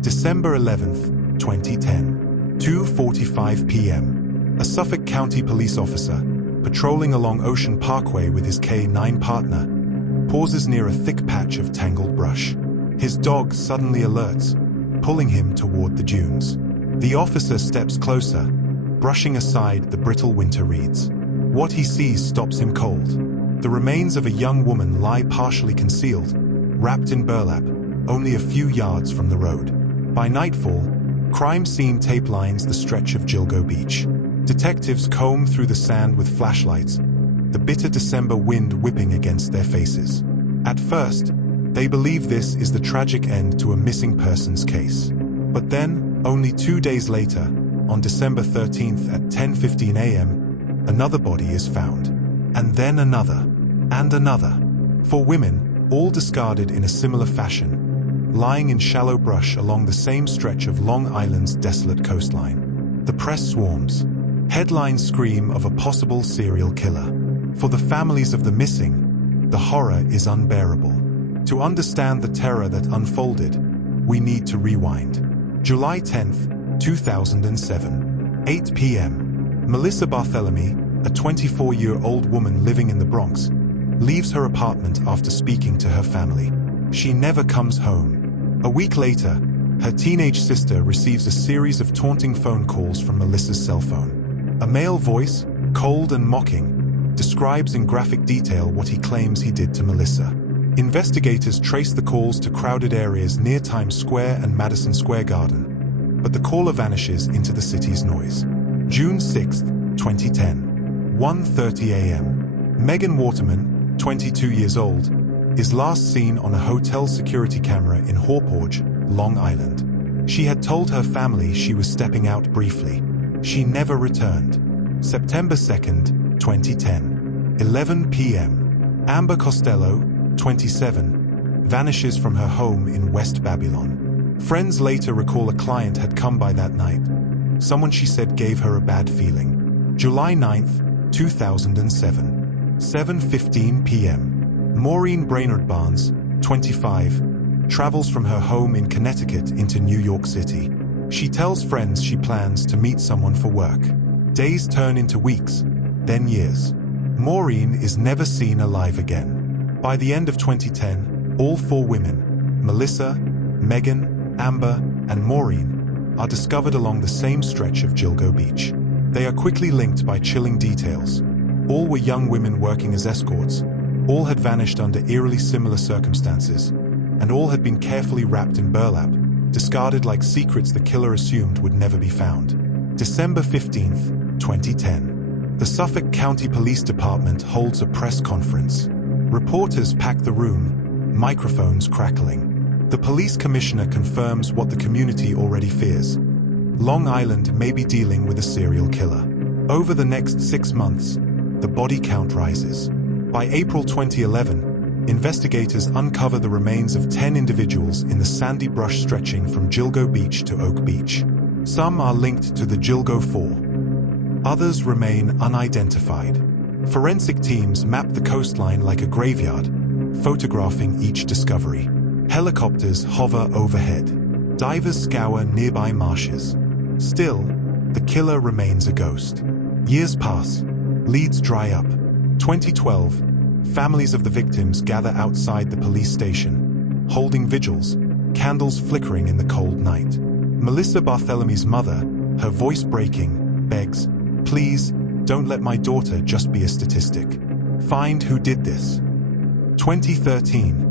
December 11, 2010, 2:45 p.m. A Suffolk County police officer, patrolling along Ocean Parkway with his K9 partner, pauses near a thick patch of tangled brush. His dog suddenly alerts, pulling him toward the dunes. The officer steps closer, brushing aside the brittle winter reeds. What he sees stops him cold. The remains of a young woman lie partially concealed, wrapped in burlap, only a few yards from the road. By nightfall, crime scene tape lines the stretch of Gilgo Beach. Detectives comb through the sand with flashlights, the bitter December wind whipping against their faces. At first, they believe this is the tragic end to a missing persons case. But then, only 2 days later, on December 13th at 10:15 a.m., another body is found. And then another, and another. 4 women, all discarded in a similar fashion, lying in shallow brush along the same stretch of Long Island's desolate coastline. The press swarms. Headlines scream of a possible serial killer. For the families of the missing, the horror is unbearable. To understand the terror that unfolded, we need to rewind. July 10th, 2007, 8 p.m. Melissa Barthelemy, a 24-year-old woman living in the Bronx, leaves her apartment after speaking to her family. She never comes home. A week later, her teenage sister receives a series of taunting phone calls from Melissa's cell phone. A male voice, cold and mocking, describes in graphic detail what he claims he did to Melissa. Investigators trace the calls to crowded areas near Times Square and Madison Square Garden, but the caller vanishes into the city's noise. June 6, 2010, 1:30 a.m. Megan Waterman, 22 years old, is last seen on a hotel security camera in Hauppauge, Long Island. She had told her family she was stepping out briefly. She never returned. September 2nd, 2010, 11 p.m. Amber Costello, 27, vanishes from her home in West Babylon. Friends later recall a client had come by that night. Someone she said gave her a bad feeling. July 9th, 2007, 7:15 p.m. Maureen Brainard-Barnes, 25, travels from her home in Connecticut into New York City. She tells friends she plans to meet someone for work. Days turn into weeks, then years. Maureen is never seen alive again. By the end of 2010, all 4 women, Melissa, Megan, Amber, and Maureen, are discovered along the same stretch of Gilgo Beach. They are quickly linked by chilling details. All were young women working as escorts. All had vanished under eerily similar circumstances, and all had been carefully wrapped in burlap, discarded like secrets the killer assumed would never be found. December 15th, 2010. The Suffolk County Police Department holds a press conference. Reporters pack the room, microphones crackling. The police commissioner confirms what the community already fears. Long Island may be dealing with a serial killer. Over the next 6 months, the body count rises. By April 2011, investigators uncover the remains of 10 individuals in the sandy brush stretching from Gilgo Beach to Oak Beach. Some are linked to the Gilgo Four. Others remain unidentified. Forensic teams map the coastline like a graveyard, photographing each discovery. Helicopters hover overhead. Divers scour nearby marshes. Still, the killer remains a ghost. Years pass. Leads dry up. 2012. Families of the victims gather outside the police station, holding vigils, candles flickering in the cold night. Melissa Barthelemy's mother, her voice breaking, begs, "Please, don't let my daughter just be a statistic. Find who did this." 2013.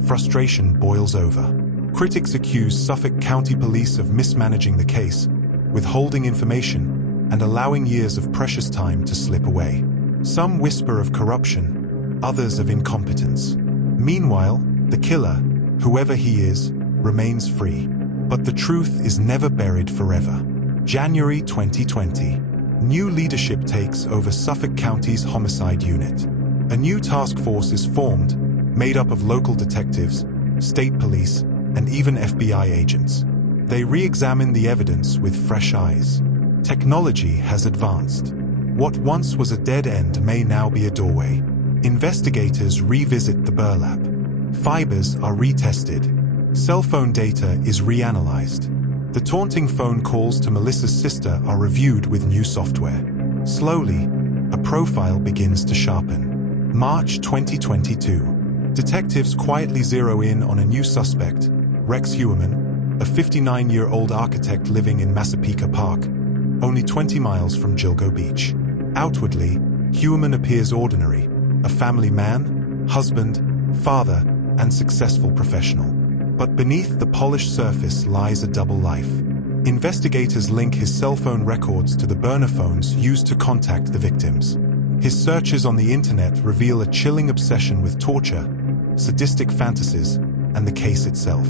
Frustration boils over. Critics accuse Suffolk County Police of mismanaging the case, withholding information, and allowing years of precious time to slip away. Some whisper of corruption, others of incompetence. Meanwhile, the killer, whoever he is, remains free. But the truth is never buried forever. January 2020. New leadership takes over Suffolk County's homicide unit. A new task force is formed, made up of local detectives, state police, and even FBI agents. They re-examine the evidence with fresh eyes. Technology has advanced. What once was a dead end may now be a doorway. Investigators revisit the burlap. Fibers are retested. Cell phone data is reanalyzed. The taunting phone calls to Melissa's sister are reviewed with new software. Slowly, a profile begins to sharpen. March 2022. Detectives quietly zero in on a new suspect, Rex Heuermann, a 59-year-old architect living in Massapequa Park, only 20 miles from Gilgo Beach. Outwardly, Heuermann appears ordinary, a family man, husband, father, and successful professional. But beneath the polished surface lies a double life. Investigators link his cell phone records to the burner phones used to contact the victims. His searches on the internet reveal a chilling obsession with torture, sadistic fantasies, and the case itself.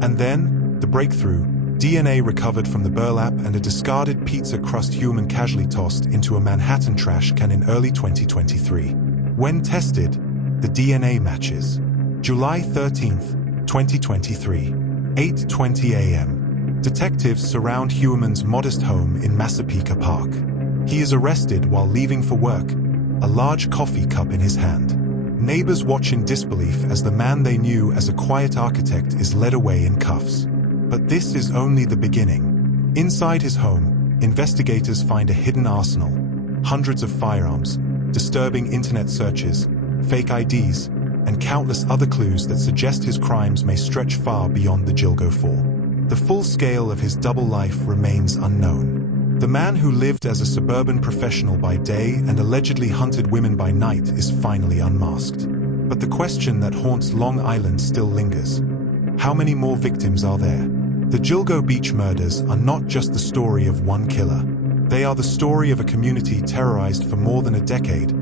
And then, the breakthrough: DNA recovered from the burlap and a discarded pizza crust Heuermann casually tossed into a Manhattan trash can in early 2023. When tested, the DNA matches. July 13th, 2023, 8:20 a.m. Detectives surround Heuermann's modest home in Massapequa Park. He is arrested while leaving for work, a large coffee cup in his hand. Neighbors watch in disbelief as the man they knew as a quiet architect is led away in cuffs. But this is only the beginning. Inside his home, investigators find a hidden arsenal, hundreds of firearms, disturbing internet searches, fake IDs, and countless other clues that suggest his crimes may stretch far beyond the Gilgo Four. The full scale of his double life remains unknown. The man who lived as a suburban professional by day and allegedly hunted women by night is finally unmasked. But the question that haunts Long Island still lingers. How many more victims are there? The Gilgo Beach murders are not just the story of one killer. They are the story of a community terrorized for more than a decade,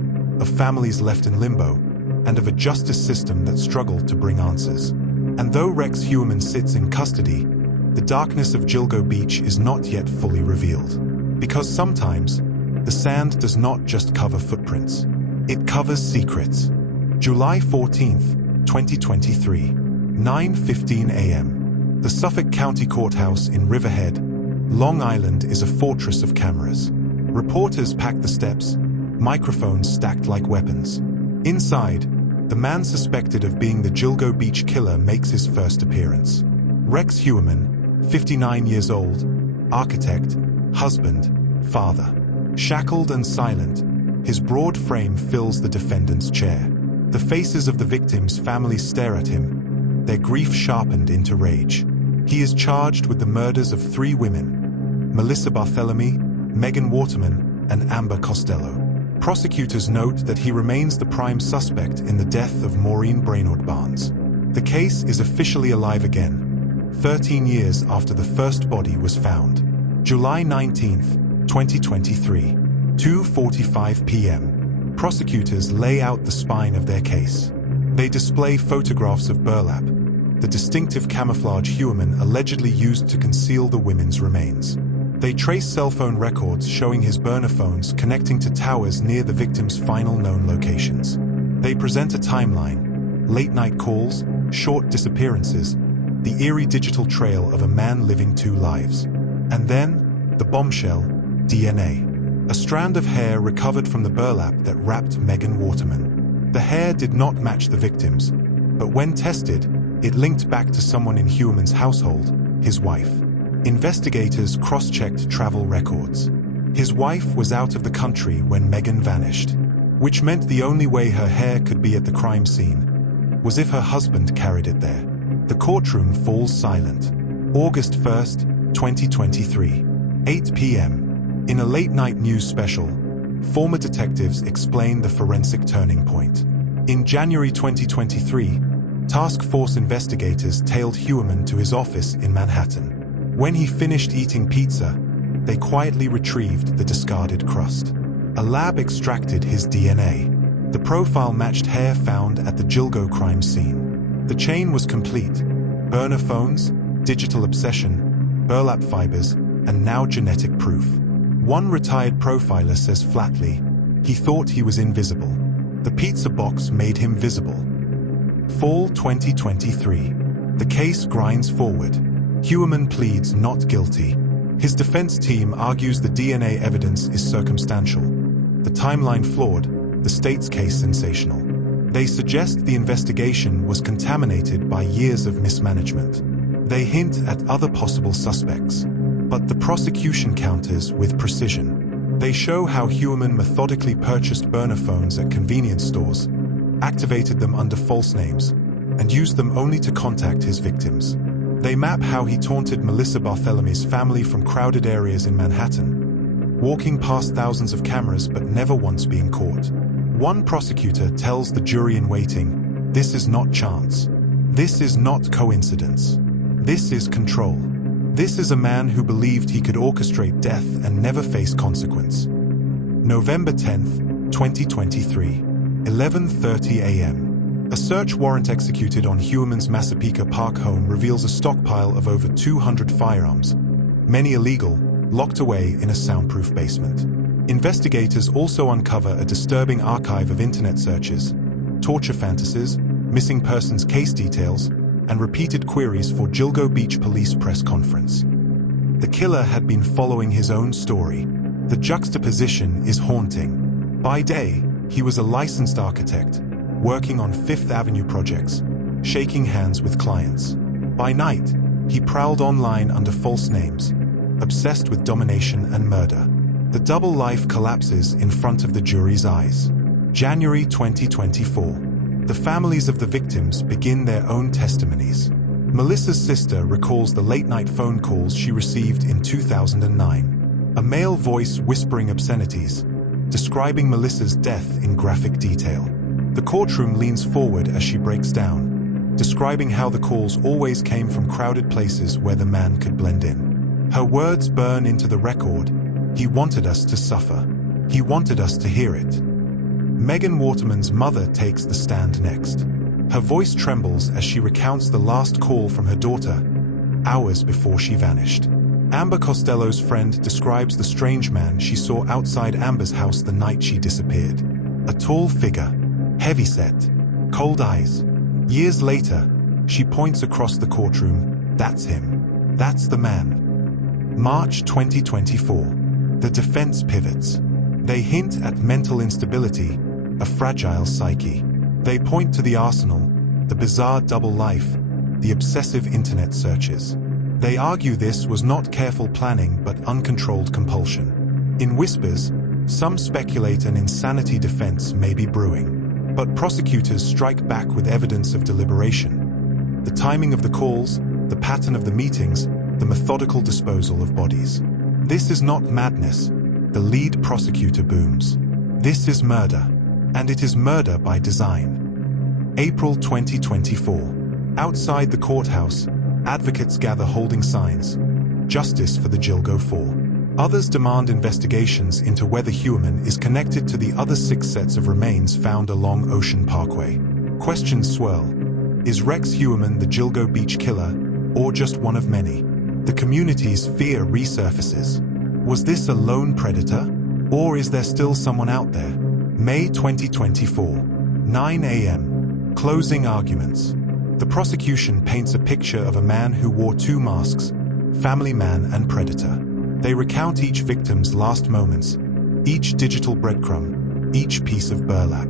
of families left in limbo, and of a justice system that struggled to bring answers. And though Rex Heuermann sits in custody, the darkness of Gilgo Beach is not yet fully revealed. Because sometimes, the sand does not just cover footprints. It covers secrets. July 14th, 2023, 9:15 a.m. The Suffolk County Courthouse in Riverhead, Long Island is a fortress of cameras. Reporters pack the steps, microphones stacked like weapons. Inside, the man suspected of being the Gilgo Beach killer makes his first appearance. Rex Heuermann, 59 years old, architect, husband, father. Shackled and silent, his broad frame fills the defendant's chair. The faces of the victims' families stare at him, their grief sharpened into rage. He is charged with the murders of 3 women: Melissa Barthelemy, Megan Waterman, and Amber Costello. Prosecutors note that he remains the prime suspect in the death of Maureen Brainard-Barnes. The case is officially alive again, 13 years after the first body was found. July 19th, 2023, 2:45 p.m. Prosecutors lay out the spine of their case. They display photographs of burlap, the distinctive camouflage Heuermann allegedly used to conceal the women's remains. They trace cell phone records showing his burner phones connecting to towers near the victim's final known locations. They present a timeline: late-night calls, short disappearances, the eerie digital trail of a man living 2 lives. And then, the bombshell: DNA. A strand of hair recovered from the burlap that wrapped Megan Waterman. The hair did not match the victim's, but when tested, it linked back to someone in Heuermann's household, his wife. Investigators cross-checked travel records. His wife was out of the country when Megan vanished, which meant the only way her hair could be at the crime scene was if her husband carried it there. The courtroom falls silent. August 1st, 2023, 8 p.m. In a late-night news special, former detectives explain the forensic turning point. In January 2023, task force investigators tailed Heuermann to his office in Manhattan. When he finished eating pizza, they quietly retrieved the discarded crust. A lab extracted his DNA. The profile matched hair found at the Gilgo crime scene. The chain was complete: burner phones, digital obsession, burlap fibers, and now genetic proof. One retired profiler says flatly, he thought he was invisible. The pizza box made him visible. Fall 2023. The case grinds forward. Heuermann pleads not guilty. His defense team argues the DNA evidence is circumstantial, the timeline flawed, the state's case sensational. They suggest the investigation was contaminated by years of mismanagement. They hint at other possible suspects, but the prosecution counters with precision. They show how Heuermann methodically purchased burner phones at convenience stores, activated them under false names, and used them only to contact his victims. They map how he taunted Melissa Barthelemy's family from crowded areas in Manhattan, walking past thousands of cameras but never once being caught. One prosecutor tells the jury in waiting, "This is not chance. This is not coincidence. This is control. This is a man who believed he could orchestrate death and never face consequence." November 10th, 2023, 11:30 a.m. A search warrant executed on Heuermann's Massapequa Park home reveals a stockpile of over 200 firearms, many illegal, locked away in a soundproof basement. Investigators also uncover a disturbing archive of internet searches, torture fantasies, missing persons case details, and repeated queries for Gilgo Beach police press conference. The killer had been following his own story. The juxtaposition is haunting. By day, he was a licensed architect, working on Fifth Avenue projects, shaking hands with clients. By night, he prowled online under false names, obsessed with domination and murder. The double life collapses in front of the jury's eyes. January 2024. The families of the victims begin their own testimonies. Melissa's sister recalls the late-night phone calls she received in 2009. A male voice whispering obscenities, describing Melissa's death in graphic detail. The courtroom leans forward as she breaks down, describing how the calls always came from crowded places where the man could blend in. Her words burn into the record. "He wanted us to suffer. He wanted us to hear it." Megan Waterman's mother takes the stand next. Her voice trembles as she recounts the last call from her daughter, hours before she vanished. Amber Costello's friend describes the strange man she saw outside Amber's house the night she disappeared. A tall figure, heavy-set, cold eyes. Years later, she points across the courtroom. "That's him. That's the man." March 2024. The defense pivots. They hint at mental instability, a fragile psyche. They point to the arsenal, the bizarre double life, the obsessive internet searches. They argue this was not careful planning but uncontrolled compulsion. In whispers, some speculate an insanity defense may be brewing. But prosecutors strike back with evidence of deliberation. The timing of the calls, the pattern of the meetings, the methodical disposal of bodies. This is not madness, the lead prosecutor booms. This is murder, and it is murder by design. April 2024. Outside the courthouse, advocates gather holding signs. Justice for the Gilgo Four. Others demand investigations into whether Heuermann is connected to the other 6 sets of remains found along Ocean Parkway. Questions swirl. Is Rex Heuermann the Gilgo Beach killer, or just one of many? The community's fear resurfaces. Was this a lone predator, or is there still someone out there? May 2024, 9 a.m. Closing arguments. The prosecution paints a picture of a man who wore 2 masks, family man and predator. They recount each victim's last moments, each digital breadcrumb, each piece of burlap.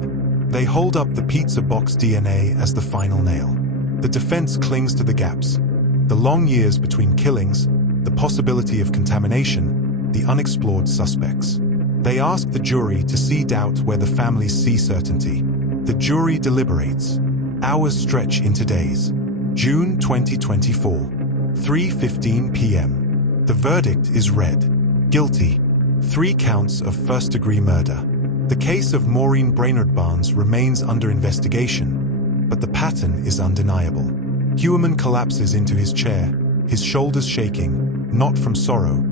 They hold up the pizza box DNA as the final nail. The defense clings to the gaps. The long years between killings, the possibility of contamination, the unexplored suspects. They ask the jury to see doubt where the families see certainty. The jury deliberates. Hours stretch into days. June 2024, 3:15 p.m. The verdict is read. Guilty. 3 counts of first-degree murder. The case of Maureen Brainard-Barnes remains under investigation, but the pattern is undeniable. Heuermann collapses into his chair, his shoulders shaking, not from sorrow,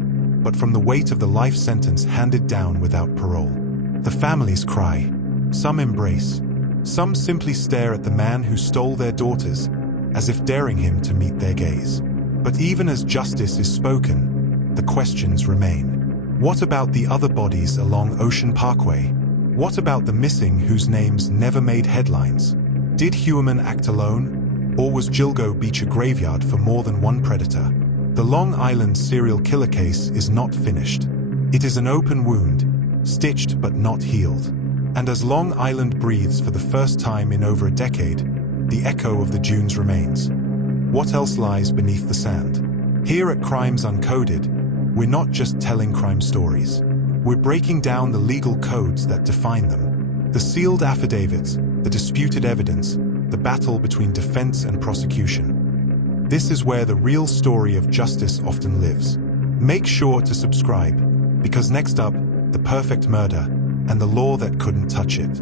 but from the weight of the life sentence handed down without parole. The families cry. Some embrace. Some simply stare at the man who stole their daughters, as if daring him to meet their gaze. But even as justice is spoken, the questions remain. What about the other bodies along Ocean Parkway? What about the missing whose names never made headlines? Did Heuermann act alone, or was Gilgo Beach a graveyard for more than one predator? The Long Island serial killer case is not finished. It is an open wound, stitched but not healed. And as Long Island breathes for the first time in over a decade, the echo of the dunes remains. What else lies beneath the sand? Here at Crimes Uncoded, we're not just telling crime stories. We're breaking down the legal codes that define them. The sealed affidavits, the disputed evidence, the battle between defense and prosecution. This is where the real story of justice often lives. Make sure to subscribe, because next up, the perfect murder and the law that couldn't touch it.